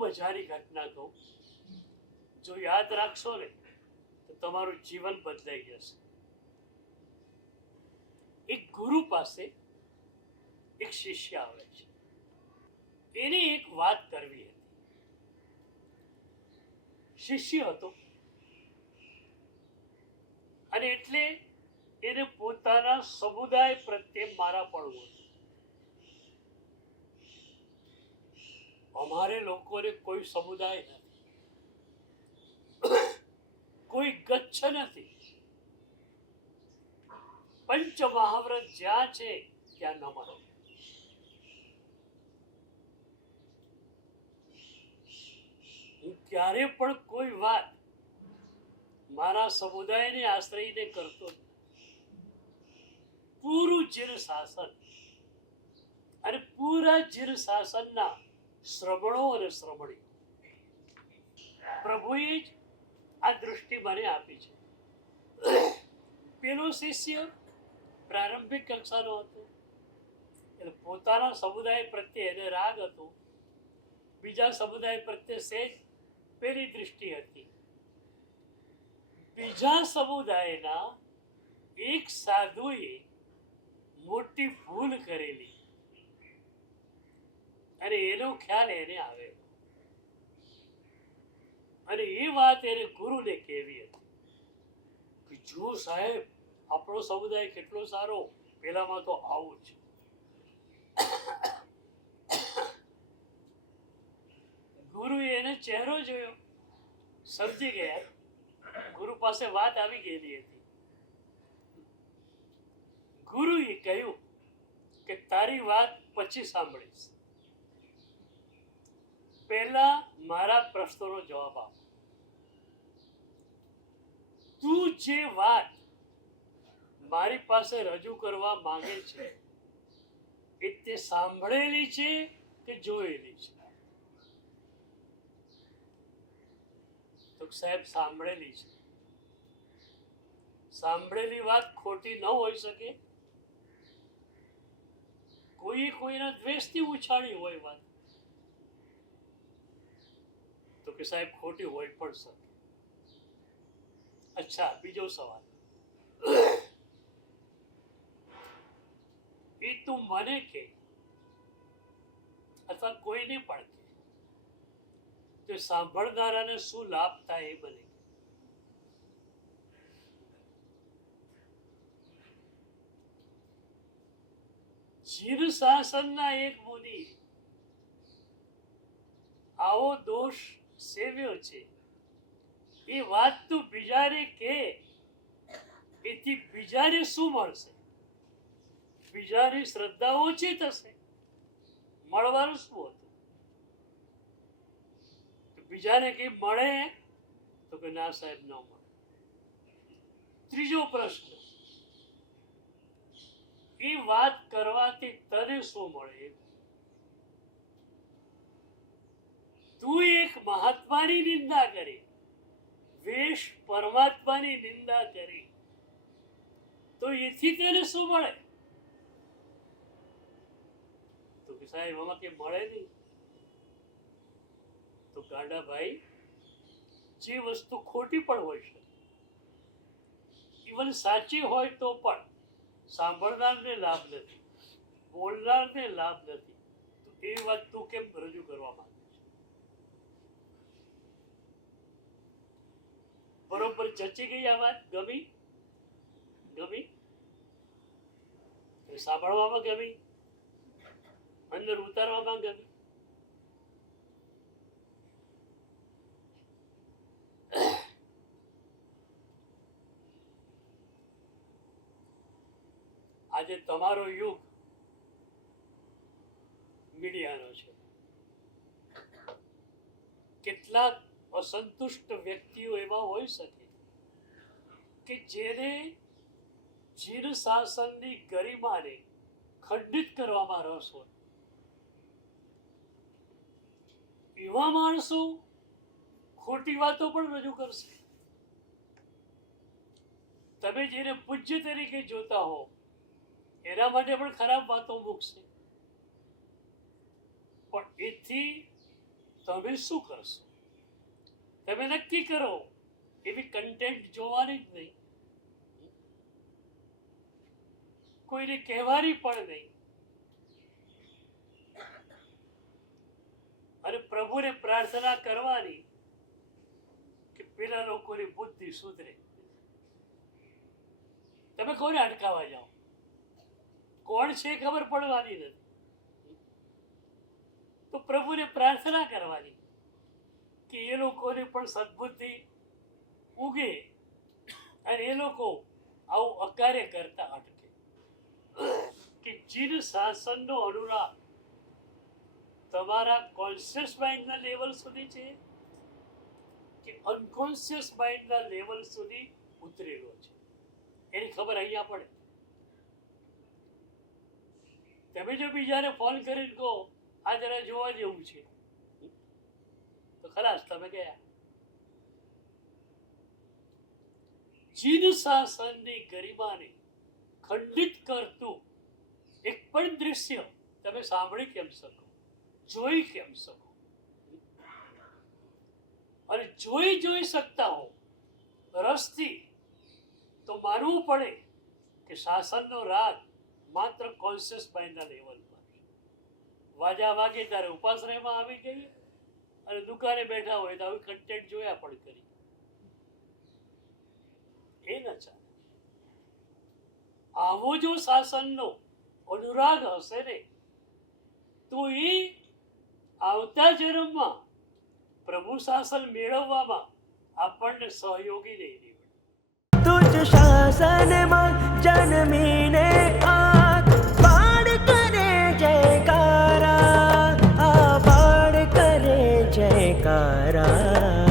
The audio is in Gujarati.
મજાની ઘટના કહું, જો યાદ રાખશો ને તો તમારું જીવન બદલાઈ જશે. એક ગુરુ પાસે એક શિષ્ય આવે છે. એને એક વાત કરવી હતી. શિષ્ય હતો અને એટલે એને પોતાના સમુદાય પ્રત્યે મારાપણું હતું. અમારે લોકોને કોઈ સમુદાય નથી, કોઈ ગચ્છ નથી. પંચ મહાવ્રત જ્યાં છે ત્યાં ન મળે. હું ક્યારે પણ કોઈ વાત મારા સમુદાયને આશ્રયને કરતો જ નથી. પૂરું જીર શાસન અને પૂરા જીર શાસનના શ્રમણો અને શ્રમણીઓ પ્રભુએ જ આ દૃષ્ટિ મને આપી છે. પેલો શિષ્ય પ્રારંભિક કક્ષાનો હતો, એટલે પોતાના સમુદાય પ્રત્યે એને રાગ હતો. બીજા સમુદાય પ્રત્યે સેજ પેલી દૃષ્ટિ હતી. બીજા સમુદાયના એક સાધુએ મોટી ભૂલ કરેલી અને એનો ખ્યાલ એને આવેલો અને એ વાત એને ગુરુને કહેવી હતી કે જો સાહેબ, આપણો સમુદાય કેટલો સારો, પેલામાં તો આવું છે. ગુરુએ એને ચહેરો જોયો, સમજી ગયા. ગુરુ પાસે વાત આવી ગયેલી હતી. ગુરુએ કહ્યું કે તારી વાત પછી સાંભળીશ, પહેલા મારા પ્રશ્નોનો જવાબ આપ. તું જે વાત મારી પાસે રજૂ કરવા માંગે છે એ તે સાંભળેલી છે કે જોયેલી છે? તો સાહેબ, સાંભળેલી છે. સાંભળેલી વાત ખોટી ન હોઈ શકે. કોઈના દ્વેષથી ઉછાળી હોય વાત, તો કે સાહેબ ખોટી હોય પણ શકે. અચ્છા, બીજો સવાલ, એ તું મને કે અથવા કોઈને પણ કે, તો સાંભળનારાને શું લાભ થાય એ બને. જીર શાસનના એક મુનિ આવો દોષ સેવ્યો છે. એ વાત તું બીજાને કે, એથી બીજાને શું મળશે? બીજાની શ્રદ્ધા ઓછી થશે. મળવાનું શું હતું? બીજાને કઈ મળે તો કે ના સાહેબ, ન મળે. ત્રીજો પ્રશ્ન, એ વાત કરવાથી તને શું મળે? તું એક મહાત્માની નિંદા કરી, વેશ પરમાત્માની નિંદા કરી, તો એથી તને શું મળે? તો કે સાહેબ, આમાં કઈ મળે નહીં. તો ગાંડા ભાઈ, જે વસ્તુ ખોટી પણ હોય છે, ઇવન સાચી હોય તો પણ સાંભળનારને લાભ નથી, બોલનારને લાભ નથી, તો એ વાત તું કેમ રજૂ કરવા માંગે છે? બરોબર જચી ગઈ આ વાત? ગમી? સાંભળવામાં ગમી? અંદર ઉતારવામાં ગમી? આજે તમારો યુગ મીડિયાનો છે. કેટલાક અસંતુષ્ટ વ્યક્તિઓ એવા હોઈ શકે કે જેને જીર શાસનની ગરિમાને ખંડિત કરવામાં રસ હોય. એવા માણસો ખોટી વાતો પણ રજૂ કરશે. તમે જેને પૂજ્ય તરીકે જોતા હો એના માટે પણ ખરાબ વાતો મૂકશે. પણ એથી તમે શું કરશો? તમે નક્કી કરો. એવી કન્ટેન્ટ જોવાની જ નહીં, કોઈને કહેવાની પણ નહીં, અને પ્રભુને પ્રાર્થના કરવાની કે પેલા લોકોની બુદ્ધિ સુધરે. તમે કોને અટકાવવા જાઓ? કોણ છે ખબર પડવાની નથી. તો પ્રભુને પ્રાર્થના કરવાની કે એ લોકોને પણ સદબુદ્ધિ ઉગે અને એ લોકો આવું અકાર્ય કરતા અટકે. કે જીન શાસનનો અનુરાગ તમારા કોન્શિયસ માઇન્ડના લેવલ સુધી છે કે અનકોન્શિયસ માઇન્ડના લેવલ સુધી ઉતરેલો છે, એની ખબર અહીંયા પડે. તમે જો બીજાને ફોન કરીને કહો આ જરા જોવા જેવું છે, તો ખલાસ તમે ગયા. જીન શાસનની ગરિમાને ખંડિત કરતું એક પણ દૃશ્ય તમે સાંભળી કેમ શકો, જોઈ કેમ શકો? અને જોઈ શકતા હો રસથી, તો માનવું પડે કે શાસનનો રાગ માત્ર કોન્શિયસ માઇન્ડના લેવલ પર. વાજા વાગે ત્યારે ઉપાશ્રયમાં આવી ગઈ અને દુકાને બેઠા હોય તો આવી કન્ટેન્ટ જોયા પણ કરી. એ ન ચાલે. આવો જો શાસનનો અનુરાગ હશે ને, તો એ આવતા જન્મમાં પ્રભુ શાસન મેળવવામાં આપણને સહયોગી નહીં નીવડે. तुझ शासन में जन्मीने आग बाढ़ करे जयकारा, आ बाढ़ करे जयकारा.